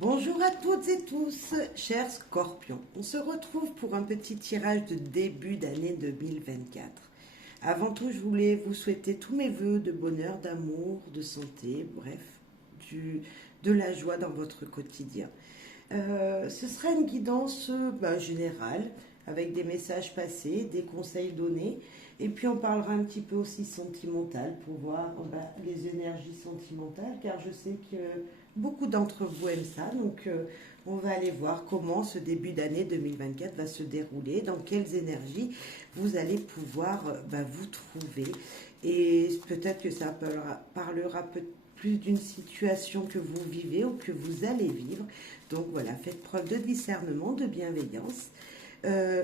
Bonjour à toutes et tous, chers scorpions. On se retrouve pour un petit tirage de début d'année 2024. Avant tout, je voulais vous souhaiter tous mes voeux de bonheur, d'amour, de santé, bref, de la joie dans votre quotidien. Ce sera une guidance générale, avec des messages passés, des conseils donnés, et puis on parlera un petit peu aussi sentimental pour voir les énergies sentimentales, car je sais que beaucoup d'entre vous aiment ça, donc on va aller voir comment ce début d'année 2024 va se dérouler, dans quelles énergies vous allez pouvoir vous trouver, et peut-être que ça parlera plus d'une situation que vous vivez ou que vous allez vivre. Donc voilà, faites preuve de discernement, de bienveillance,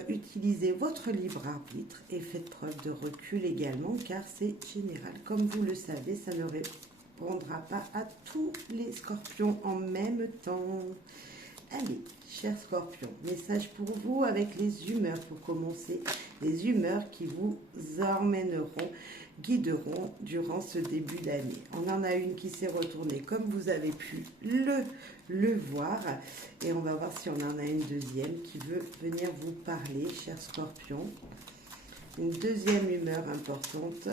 utilisez votre libre arbitre et faites preuve de recul également, car c'est général. Comme vous le savez, ça ne répondra pas à tous les scorpions en même temps. Allez, chers scorpions, message pour vous avec les humeurs pour commencer. Les humeurs qui vous emmèneront, guideront durant ce début d'année. On en a une qui s'est retournée comme vous avez pu le voir. Et on va voir si on en a une deuxième qui veut venir vous parler, chers scorpions. Une deuxième humeur importante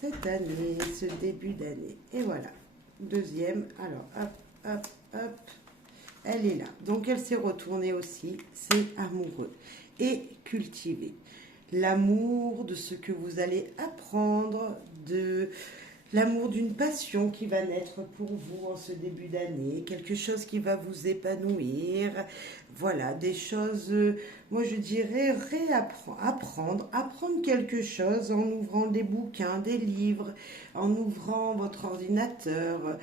cette année, ce début d'année. Et voilà, deuxième, alors hop, hop, hop. Elle est là. Donc, elle s'est retournée aussi. C'est amoureux et cultivé. L'amour de ce que vous allez apprendre, de l'amour d'une passion qui va naître pour vous en ce début d'année, quelque chose qui va vous épanouir. Voilà, des choses, moi je dirais apprendre quelque chose en ouvrant des bouquins, des livres, en ouvrant votre ordinateur.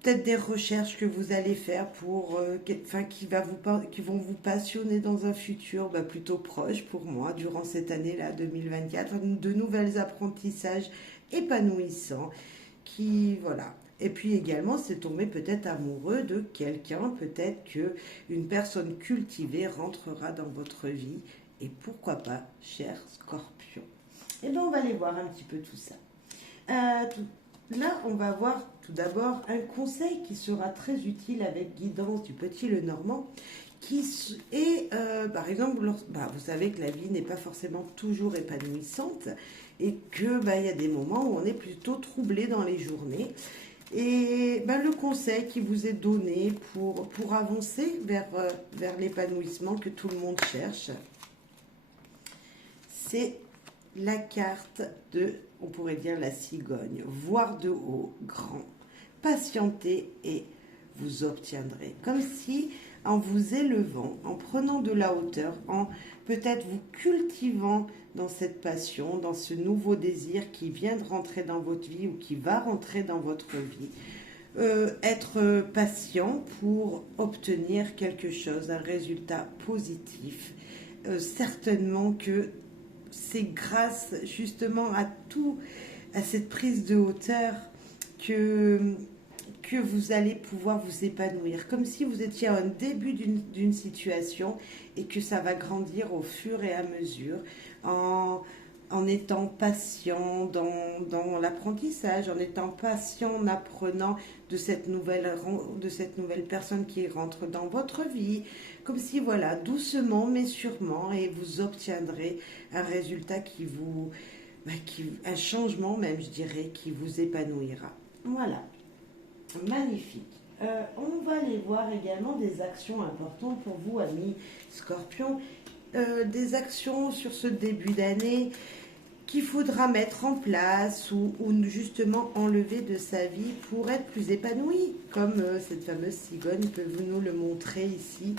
Peut-être des recherches que vous allez faire pour, qui vont vous passionner dans un futur plutôt proche pour moi, durant cette année-là, 2024, de nouvelles apprentissages épanouissants, voilà. Et puis également, c'est tomber peut-être amoureux de quelqu'un, peut-être que une personne cultivée rentrera dans votre vie, et pourquoi pas, cher Scorpion. Et bien, on va aller voir un petit peu tout ça. Là, on va voir tout d'abord un conseil qui sera très utile avec guidance du petit Lenormand, qui est, par exemple, vous savez que la vie n'est pas forcément toujours épanouissante et que il y a des moments où on est plutôt troublé dans les journées. Et le conseil qui vous est donné pour avancer vers l'épanouissement que tout le monde cherche, c'est la carte de, on pourrait dire, la cigogne. Voir de haut, grand. Patientez et vous obtiendrez. Comme si, en vous élevant, en prenant de la hauteur, en peut-être vous cultivant dans cette passion, dans ce nouveau désir qui vient de rentrer dans votre vie ou qui va rentrer dans votre vie, être patient pour obtenir quelque chose, un résultat positif. Certainement que c'est grâce justement à cette prise de hauteur que vous allez pouvoir vous épanouir, comme si vous étiez à un début d'une situation et que ça va grandir au fur et à mesure en étant patient dans l'apprentissage, en étant patient en apprenant de cette nouvelle personne qui rentre dans votre vie, comme si voilà, doucement mais sûrement, et vous obtiendrez un résultat un changement même, je dirais, qui vous épanouira. Voilà, magnifique. On va aller voir également des actions importantes pour vous, amis Scorpion, des actions sur ce début d'année qu'il faudra mettre en place ou justement enlever de sa vie pour être plus épanoui, comme cette fameuse cigogne peut nous le montrer ici,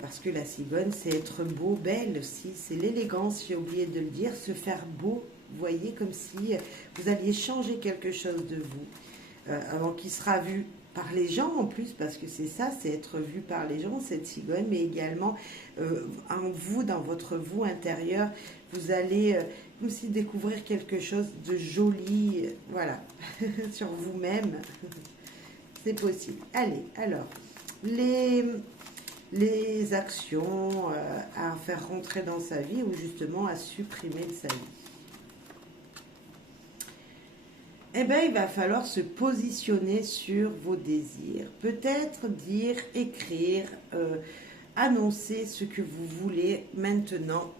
parce que la cigogne, c'est être beau, belle aussi, c'est l'élégance, j'ai oublié de le dire, se faire beau, vous voyez, comme si vous alliez changer quelque chose de vous, avant qu'il sera vu par les gens en plus, parce que c'est ça, c'est être vu par les gens, cette cigogne, mais également en vous, dans votre vous intérieur, vous allez comme si découvrir quelque chose de joli, voilà, sur vous-même, c'est possible. Allez, alors, les actions à faire rentrer dans sa vie ou justement à supprimer de sa vie. eh ben, il va falloir se positionner sur vos désirs. Peut-être dire, écrire, annoncer ce que vous voulez maintenant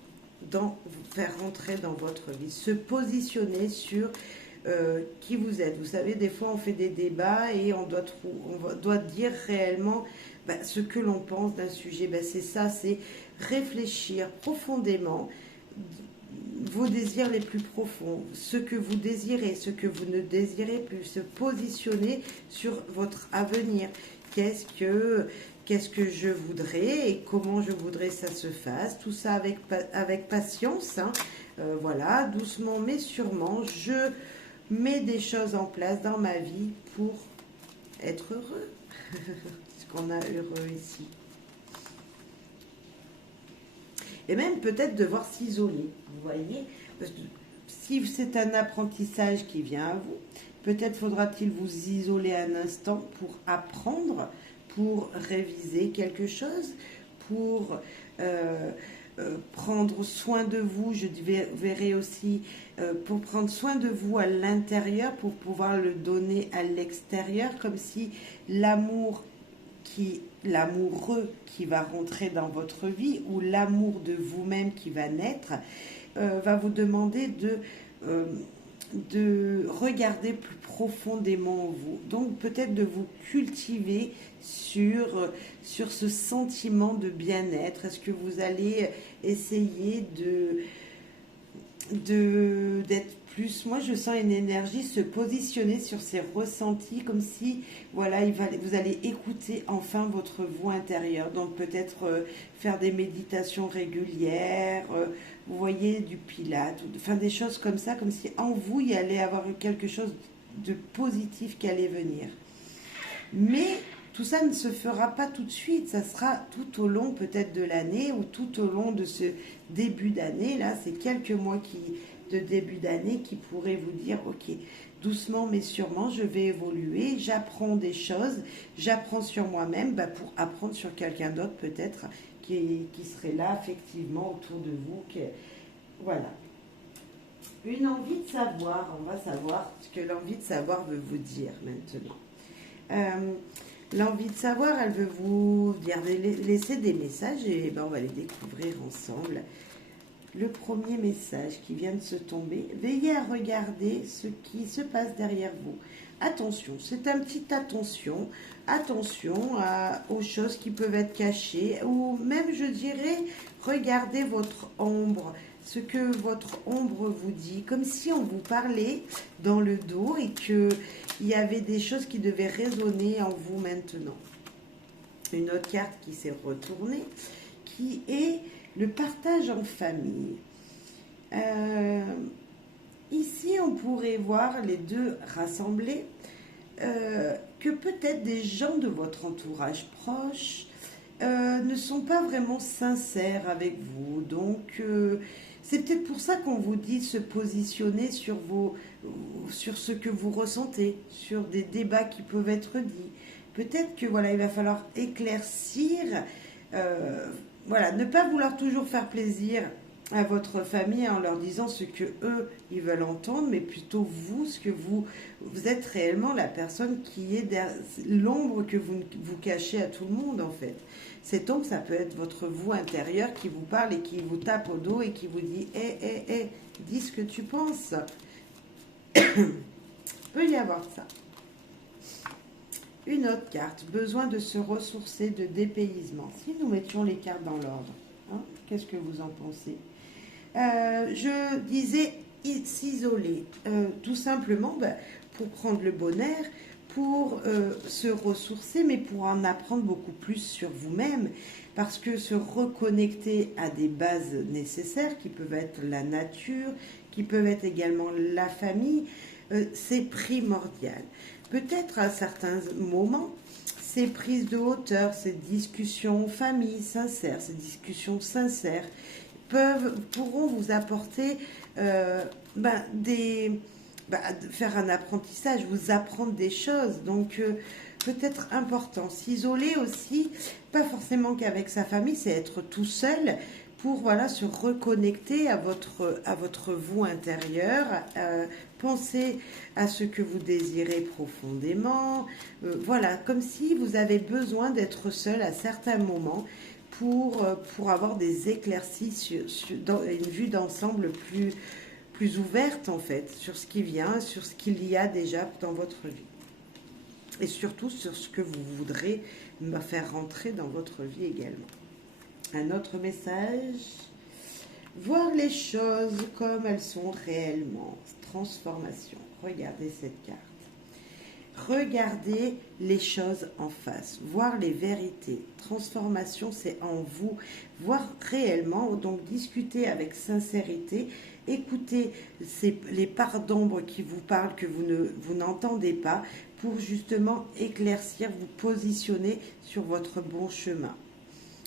faire rentrer dans votre vie. Se positionner sur qui vous êtes. Vous savez, des fois, on fait des débats et on doit dire réellement ce que l'on pense d'un sujet. C'est ça, c'est réfléchir profondément vos désirs les plus profonds, ce que vous désirez, ce que vous ne désirez plus, se positionner sur votre avenir. Qu'est-ce que je voudrais et comment je voudrais que ça se fasse. Tout ça avec patience, hein. Voilà, doucement mais sûrement, je mets des choses en place dans ma vie pour être heureux. Parce qu'on a heureux ici. Et même peut-être devoir s'isoler, vous voyez. Parce que si c'est un apprentissage qui vient à vous, peut-être faudra-t-il vous isoler un instant pour apprendre, pour réviser quelque chose, pour prendre soin de vous. Je verrai aussi pour prendre soin de vous à l'intérieur, pour pouvoir le donner à l'extérieur, comme si l'amoureux qui va rentrer dans votre vie ou l'amour de vous-même qui va naître va vous demander de regarder plus profondément en vous. Donc peut-être de vous cultiver sur ce sentiment de bien-être. Est-ce que vous allez essayer d'être plus, moi je sens une énergie se positionner sur ses ressentis, comme si voilà, vous allez écouter enfin votre voix intérieure. Donc peut-être faire des méditations régulières, vous voyez, du pilate, enfin des choses comme ça, comme si en vous il allait avoir quelque chose de positif qui allait venir. Mais tout ça ne se fera pas tout de suite, ça sera tout au long peut-être de l'année ou tout au long de ce début d'année. Là, c'est quelques mois de début d'année qui pourraient vous dire, ok, doucement mais sûrement, je vais évoluer, j'apprends des choses, j'apprends sur moi-même pour apprendre sur quelqu'un d'autre peut-être qui serait là effectivement autour de vous. Voilà. Une envie de savoir, on va savoir ce que l'envie de savoir veut vous dire maintenant. L'envie de savoir, elle veut vous dire, laisser des messages et on va les découvrir ensemble. Le premier message qui vient de se tomber, veillez à regarder ce qui se passe derrière vous. Attention, c'est un petit attention aux choses qui peuvent être cachées, ou même je dirais, regardez votre ombre, ce que votre ombre vous dit, comme si on vous parlait dans le dos et qu'il y avait des choses qui devaient résonner en vous maintenant. Une autre carte qui s'est retournée, qui est le partage en famille. Ici, on pourrait voir les deux rassemblés, que peut-être des gens de votre entourage proche ne sont pas vraiment sincères avec vous. Donc, c'est peut-être pour ça qu'on vous dit de se positionner sur ce que vous ressentez, sur des débats qui peuvent être dits. Peut-être que voilà, il va falloir éclaircir, voilà, ne pas vouloir toujours faire plaisir à votre famille en leur disant ce que eux ils veulent entendre, mais plutôt vous, ce que vous êtes réellement, la personne qui est derrière l'ombre que vous cachez à tout le monde en fait. Cette ombre, ça peut être votre vous intérieur qui vous parle et qui vous tape au dos et qui vous dit dis ce que tu penses. Peut y avoir ça. Une autre carte, besoin de se ressourcer, de dépaysement. Si nous mettions les cartes dans l'ordre, hein, qu'est-ce que vous en pensez? Je disais s'isoler, tout simplement pour prendre le bon air, pour se ressourcer, mais pour en apprendre beaucoup plus sur vous-même, parce que se reconnecter à des bases nécessaires, qui peuvent être la nature, qui peuvent être également la famille, c'est primordial. Peut-être à certains moments, ces prises de hauteur, ces discussions famille sincères, ces discussions sincères pourront vous apporter faire un apprentissage, vous apprendre des choses. Donc peut-être important. S'isoler aussi, pas forcément qu'avec sa famille, c'est être tout seul pour voilà, se reconnecter à votre vous intérieur, penser à ce que vous désirez profondément, voilà, comme si vous avez besoin d'être seul à certains moments pour avoir des éclaircies dans une vue d'ensemble plus ouverte en fait, sur ce qui vient, sur ce qu'il y a déjà dans votre vie. Et surtout sur ce que vous voudrez me faire rentrer dans votre vie également. Un autre message, voir les choses comme elles sont réellement, transformation. Regardez cette carte. Regardez les choses en face, voir les vérités. Transformation, c'est en vous, voir réellement, donc discuter avec sincérité, écoutez les parts d'ombre qui vous parlent, que vous n'entendez pas, pour justement éclaircir, vous positionner sur votre bon chemin.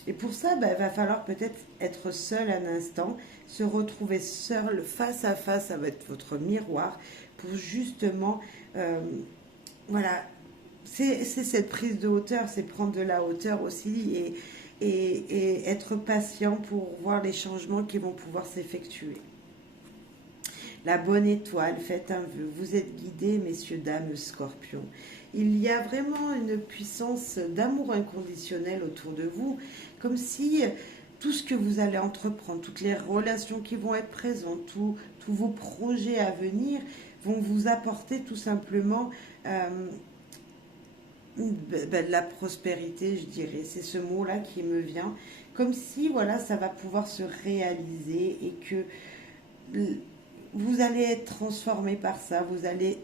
Et pour ça, il va falloir peut-être être seul un instant, se retrouver seul face à face avec votre miroir pour justement, voilà, c'est cette prise de hauteur, c'est prendre de la hauteur aussi et être patient pour voir les changements qui vont pouvoir s'effectuer. La bonne étoile, faites un vœu. Vous êtes guidés, messieurs, dames, scorpions. Il y a vraiment une puissance d'amour inconditionnel autour de vous, comme si tout ce que vous allez entreprendre, toutes les relations qui vont être présentes, tous vos projets à venir vont vous apporter tout simplement de la prospérité, je dirais. C'est ce mot-là qui me vient. Comme si, voilà, ça va pouvoir se réaliser et que vous allez être transformé par ça, vous allez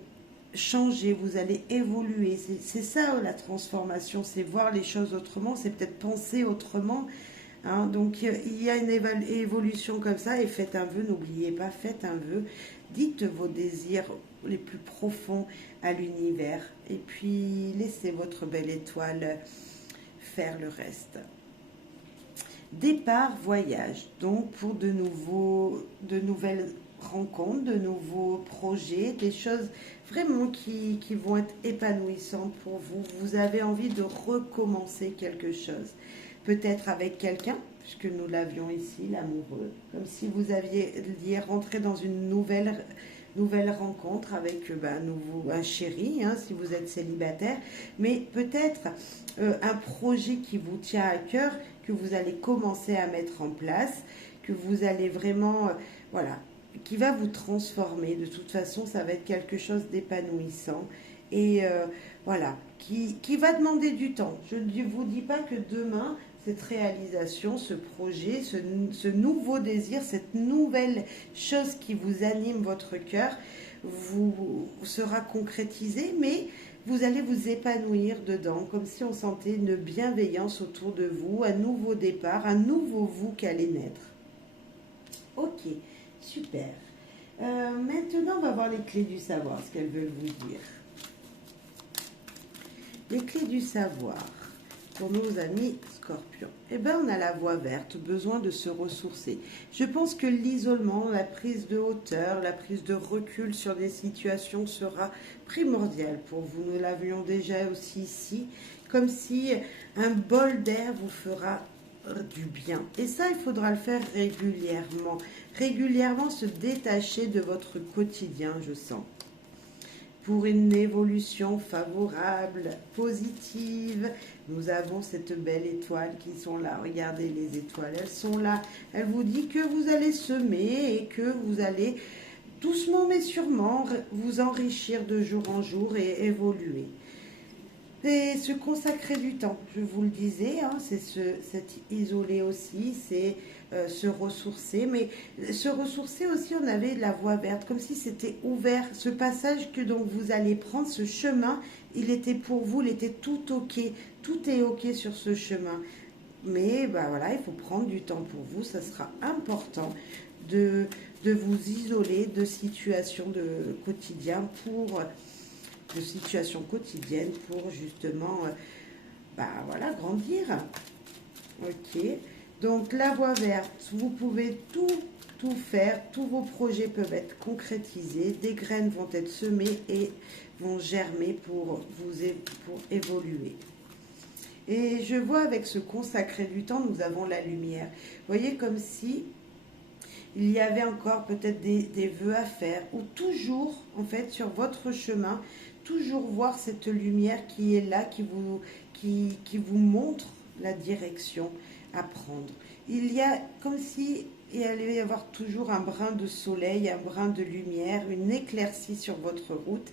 changer, vous allez évoluer. C'est ça la transformation, c'est voir les choses autrement, c'est peut-être penser autrement. Hein. Donc il y a une évolution comme ça et faites un vœu, n'oubliez pas, faites un vœu. Dites vos désirs les plus profonds à l'univers et puis laissez votre belle étoile faire le reste. Départ, voyage, donc pour de nouvelles rencontres, de nouveaux projets, des choses vraiment qui vont être épanouissantes pour vous. Vous avez envie de recommencer quelque chose, peut-être avec quelqu'un, puisque nous l'avions ici, l'amoureux, comme si vous aviez rentré dans une nouvelle rencontre avec un chéri, hein, si vous êtes célibataire, mais peut-être un projet qui vous tient à cœur, que vous allez commencer à mettre en place, que vous allez vraiment, voilà, qui va vous transformer. De toute façon, ça va être quelque chose d'épanouissant et voilà, qui va demander du temps. Je ne vous dis pas que demain, cette réalisation, ce projet, ce nouveau désir, cette nouvelle chose qui vous anime votre cœur, vous sera concrétisé, mais vous allez vous épanouir dedans, comme si on sentait une bienveillance autour de vous, un nouveau départ, un nouveau vous qui allait naître. Ok, super. Maintenant, on va voir les clés du savoir, ce qu'elles veulent vous dire. Les clés du savoir. Pour nos amis scorpions, eh bien, on a la voie verte, besoin de se ressourcer. Je pense que l'isolement, la prise de hauteur, la prise de recul sur des situations sera primordiale pour vous. Nous l'avions déjà aussi ici, comme si un bol d'air vous fera du bien. Et ça, il faudra le faire régulièrement. Régulièrement se détacher de votre quotidien, je sens. Pour une évolution favorable, positive. Nous avons cette belle étoile qui sont là. Regardez les étoiles, elles sont là. Elle vous dit que vous allez semer et que vous allez doucement mais sûrement vous enrichir de jour en jour et évoluer. Et se consacrer du temps, je vous le disais, hein, c'est s'être isolé aussi, c'est se ressourcer. Mais se ressourcer aussi, on avait la voie verte, comme si c'était ouvert. Ce passage que donc vous allez prendre, ce chemin, il était pour vous, il était tout ok. Tout est ok sur ce chemin. Mais voilà, il faut prendre du temps pour vous, ça sera important de vous isoler de situations de quotidien de situations quotidiennes pour justement voilà, grandir. Ok, donc la voie verte, vous pouvez tout faire, tous vos projets peuvent être concrétisés, des graines vont être semées et vont germer pour évoluer. Et je vois avec ce consacré du temps, nous avons la lumière. Vous voyez, comme si il y avait encore peut-être des vœux à faire, ou toujours, en fait, sur votre chemin, toujours voir cette lumière qui est là, qui vous montre la direction à prendre. Il y a comme si il allait y avoir toujours un brin de soleil, un brin de lumière, une éclaircie sur votre route,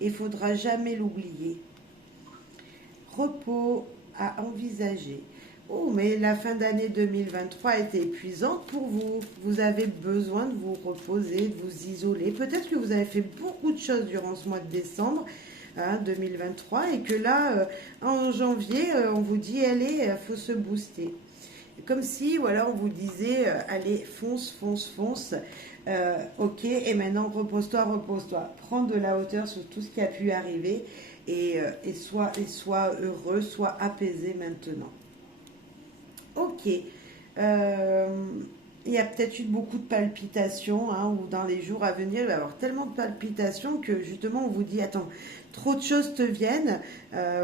et il ne faudra jamais l'oublier. Repos à envisager. Oh, mais la fin d'année 2023 a été épuisante pour vous. Vous avez besoin de vous reposer, de vous isoler. Peut-être que vous avez fait beaucoup de choses durant ce mois de décembre 2023 et que là, en janvier, on vous dit, allez, il faut se booster. Comme si, voilà, on vous disait, allez, fonce, fonce, fonce. Ok, et maintenant, repose-toi, repose-toi. Prends de la hauteur sur tout ce qui a pu arriver et sois heureux, sois apaisé maintenant. Ok. Il y a peut-être eu beaucoup de palpitations, ou dans les jours à venir, il va y avoir tellement de palpitations que justement on vous dit, attends, trop de choses te viennent,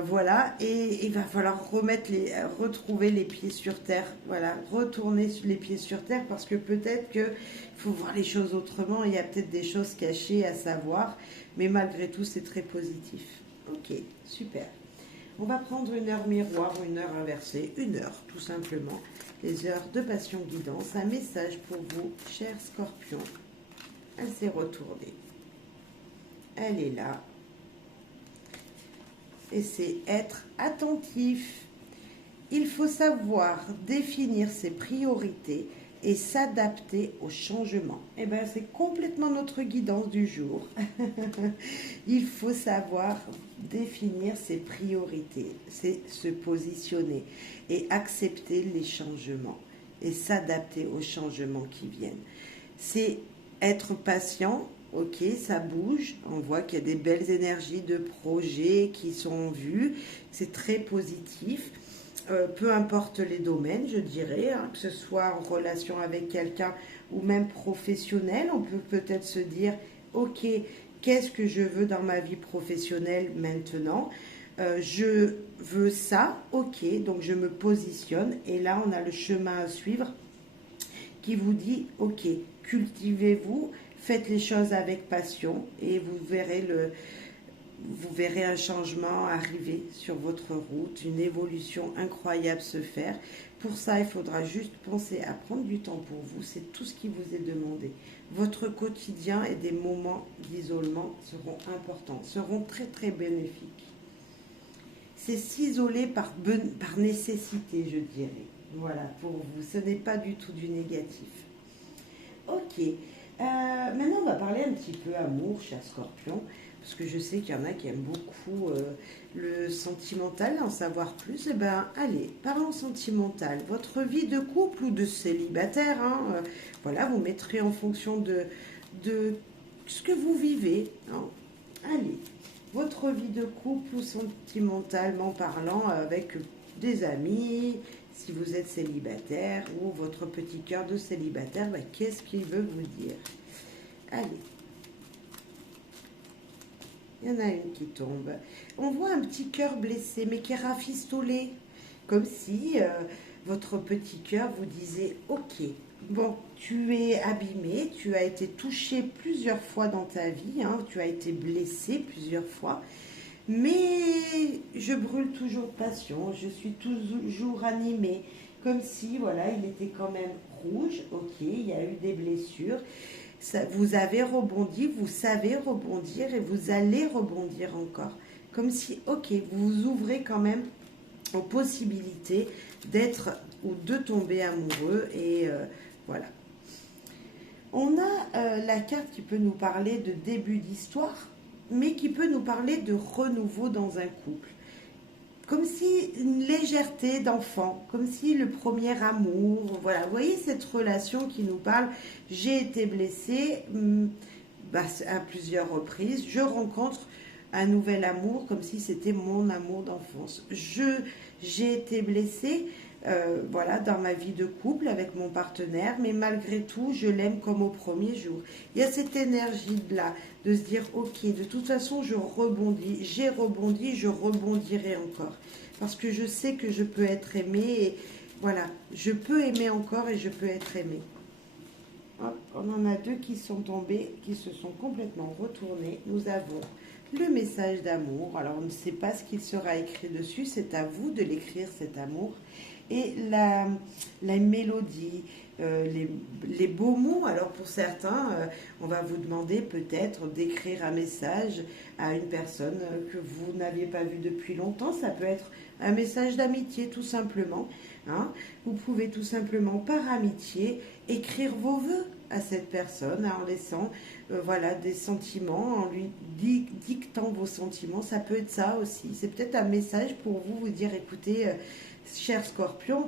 voilà, et il va falloir retrouver les pieds sur terre, voilà, retourner les pieds sur terre parce que peut-être qu'il faut voir les choses autrement, il y a peut-être des choses cachées à savoir, mais malgré tout c'est très positif. Ok, super. On va prendre une heure miroir ou une heure inversée, une heure tout simplement. Les heures de passion guidance, un message pour vous, cher Scorpion. Elle s'est retournée. Elle est là. Et c'est être attentif. Il faut savoir définir ses priorités et s'adapter au changement. Eh bien, c'est complètement notre guidance du jour. Il faut savoir définir ses priorités, c'est se positionner et accepter les changements et s'adapter aux changements qui viennent. C'est être patient, ok, ça bouge, on voit qu'il y a des belles énergies de projets qui sont vues, c'est très positif. Peu importe les domaines, je dirais, que ce soit en relation avec quelqu'un ou même professionnel, on peut peut-être se dire, ok, qu'est-ce que je veux dans ma vie professionnelle maintenant? Je veux ça, ok, donc je me positionne et là on a le chemin à suivre qui vous dit, ok, cultivez-vous, faites les choses avec passion et vous verrez un changement arriver sur votre route, une évolution incroyable se faire. Pour ça, il faudra juste penser à prendre du temps pour vous. C'est tout ce qui vous est demandé. Votre quotidien et des moments d'isolement seront importants, seront très très bénéfiques. C'est s'isoler par nécessité, je dirais. Voilà, pour vous. Ce n'est pas du tout du négatif. Ok. Maintenant, on va parler un petit peu amour, cher Scorpion, parce que je sais qu'il y en a qui aiment beaucoup le sentimental, en savoir plus. Eh bien, allez, parlons sentimental. Votre vie de couple ou de célibataire, voilà, vous mettrez en fonction de ce que vous vivez. Allez, votre vie de couple ou sentimentalement parlant avec des amis, si vous êtes célibataire ou votre petit cœur de célibataire, qu'est-ce qu'il veut vous dire? Allez. Il y en a une qui tombe. On voit un petit cœur blessé, mais qui est rafistolé. Comme si votre petit cœur vous disait, ok, bon, tu es abîmé, tu as été touché plusieurs fois dans ta vie, tu as été blessé plusieurs fois. Mais je brûle toujours de passion, je suis toujours animée, comme si, voilà, il était quand même rouge, ok, il y a eu des blessures, vous avez rebondi, vous savez rebondir et vous allez rebondir encore. Comme si, ok, vous vous ouvrez quand même aux possibilités d'être ou de tomber amoureux et voilà. On a la carte qui peut nous parler de début d'histoire, mais qui peut nous parler de renouveau dans un couple. Comme si une légèreté d'enfant, comme si le premier amour, voilà, vous voyez cette relation qui nous parle, j'ai été blessée à plusieurs reprises, je rencontre un nouvel amour, comme si c'était mon amour d'enfance. J'ai été blessée, voilà, dans ma vie de couple avec mon partenaire, mais malgré tout, je l'aime comme au premier jour. Il y a cette énergie-là, de se dire, ok, de toute façon, je rebondis, j'ai rebondi, je rebondirai encore. Parce que je sais que je peux être aimée, et voilà, je peux aimer encore et je peux être aimée. Hop, on en a deux qui sont tombés, qui se sont complètement retournés. Nous avons le message d'amour. Alors, on ne sait pas ce qu'il sera écrit dessus. C'est à vous de l'écrire, cet amour. Et la mélodie, les beaux mots. Alors, pour certains, on va vous demander peut-être d'écrire un message à une personne que vous n'aviez pas vue depuis longtemps. Ça peut être un message d'amitié, tout simplement. Hein. Vous pouvez tout simplement, par amitié, écrire vos vœux à cette personne en laissant voilà, des sentiments, en lui dictant vos sentiments. Ça peut être ça aussi. C'est peut-être un message pour vous, vous dire, écoutez, cher Scorpion,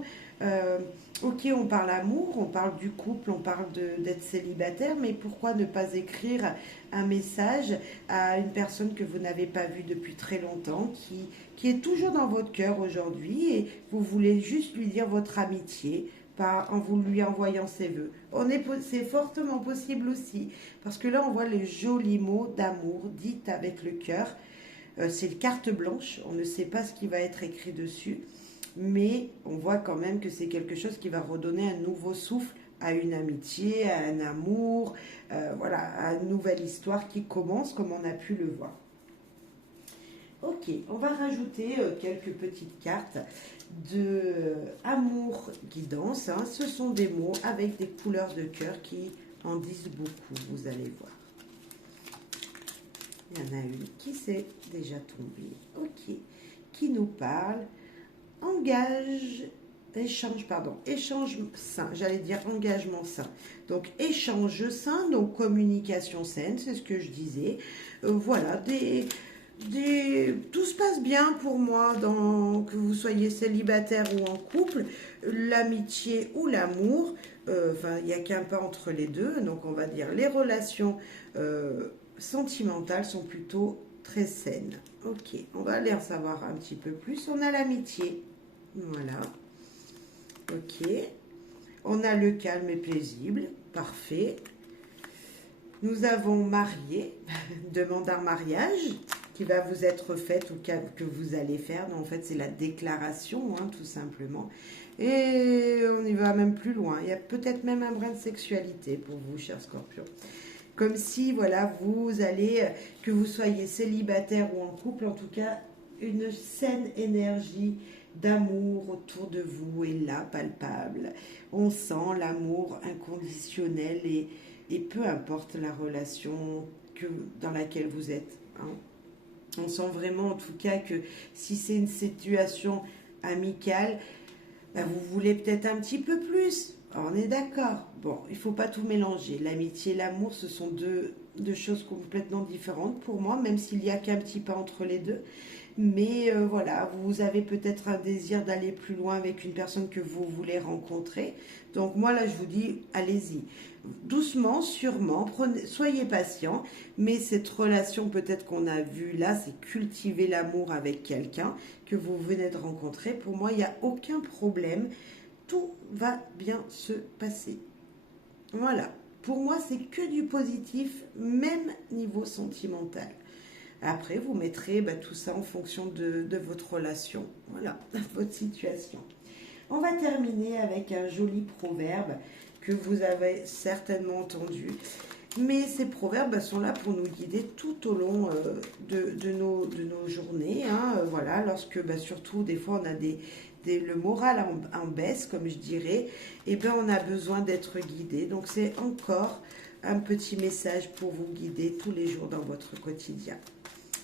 ok, on parle amour, on parle du couple, on parle d'être célibataire, mais pourquoi ne pas écrire un message à une personne que vous n'avez pas vue depuis très longtemps, qui est toujours dans votre cœur aujourd'hui, et vous voulez juste lui dire votre amitié, en vous lui envoyant ses vœux. C'est fortement possible aussi, parce que là on voit les jolis mots d'amour dits avec le cœur. C'est une carte blanche, on ne sait pas ce qui va être écrit dessus, mais on voit quand même que c'est quelque chose qui va redonner un nouveau souffle à une amitié, à un amour, voilà, à une nouvelle histoire qui commence, comme on a pu le voir. Ok, on va rajouter quelques petites cartes de amour guidance. Hein. Ce sont des mots avec des couleurs de cœur qui en disent beaucoup, vous allez voir. Il y en a une qui s'est déjà tombée. Ok, qui nous parle échange sain, j'allais dire engagement sain. Donc échange sain, donc communication saine, c'est ce que je disais. Voilà, tout se passe bien pour moi, que vous soyez célibataire ou en couple, l'amitié ou l'amour, enfin il n'y a qu'un pas entre les deux, donc on va dire les relations sentimentales sont plutôt très saines. Ok, on va aller en savoir un petit peu plus. On a l'amitié, voilà, ok, on a le calme et paisible, parfait. Nous avons marié, demande en mariage, qui va vous être faite ou que vous allez faire. Donc, en fait, c'est la déclaration, hein, tout simplement. Et on y va même plus loin. Il y a peut-être même un brin de sexualité pour vous, cher Scorpion. Comme si, voilà, vous allez, que vous soyez célibataire ou en couple, en tout cas, une saine énergie d'amour autour de vous est là, palpable. On sent l'amour inconditionnel et peu importe la relation dans laquelle vous êtes. Hein. On sent vraiment en tout cas que si c'est une situation amicale, ben vous voulez peut-être un petit peu plus. On est d'accord. Bon, il ne faut pas tout mélanger. L'amitié et l'amour, ce sont deux choses complètement différentes pour moi, même s'il n'y a qu'un petit pas entre les deux. Mais voilà, vous avez peut-être un désir d'aller plus loin avec une personne que vous voulez rencontrer. Donc moi là, je vous dis, allez-y. Doucement, sûrement, soyez patient. Mais cette relation peut-être qu'on a vue là, c'est cultiver l'amour avec quelqu'un que vous venez de rencontrer. Pour moi, il n'y a aucun problème. Tout va bien se passer. Voilà. Pour moi, c'est que du positif, même niveau sentimental. Après, vous mettrez tout ça en fonction de votre relation, voilà, de votre situation. On va terminer avec un joli proverbe que vous avez certainement entendu. Mais ces proverbes sont là pour nous guider tout au long de nos journées. Hein, voilà, lorsque surtout des fois on a le moral en baisse, comme je dirais, et on a besoin d'être guidé. Donc c'est encore un petit message pour vous guider tous les jours dans votre quotidien.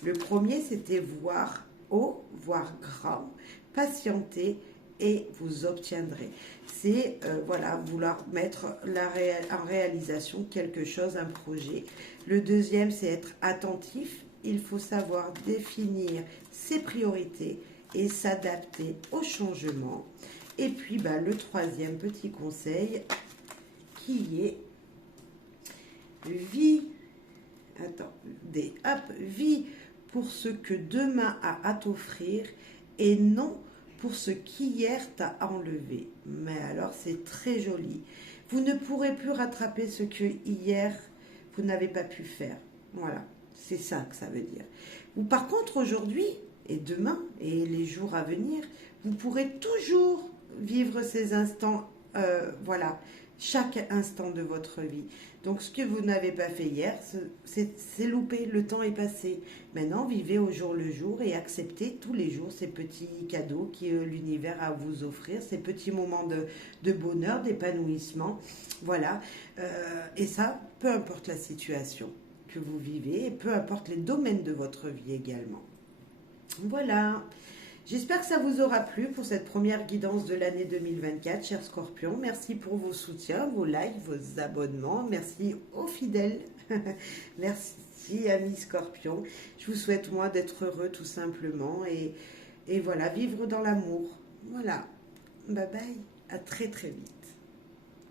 Le premier, c'était voir haut, voir grand, patienter et vous obtiendrez. C'est voilà, vouloir mettre en réalisation quelque chose, un projet. Le deuxième, c'est être attentif. Il faut savoir définir ses priorités et s'adapter aux changements. Et puis, le troisième petit conseil qui est vie pour ce que demain a à t'offrir et non pour ce qu'hier t'a enlevé. Mais alors c'est très joli. Vous ne pourrez plus rattraper ce que hier vous n'avez pas pu faire. Voilà, c'est ça que ça veut dire. Ou par contre aujourd'hui et demain et les jours à venir, vous pourrez toujours vivre ces instants, voilà, chaque instant de votre vie. Donc ce que vous n'avez pas fait hier, c'est loupé, le temps est passé. Maintenant, vivez au jour le jour et acceptez tous les jours ces petits cadeaux que l'univers a à vous offrir, ces petits moments de bonheur, d'épanouissement. Voilà. Et ça, peu importe la situation que vous vivez et peu importe les domaines de votre vie également. Voilà. J'espère que ça vous aura plu pour cette première guidance de l'année 2024, chers scorpions. Merci pour vos soutiens, vos likes, vos abonnements. Merci aux fidèles. Merci, amis scorpions. Je vous souhaite, moi, d'être heureux tout simplement et voilà, vivre dans l'amour. Voilà. Bye bye. À très très vite.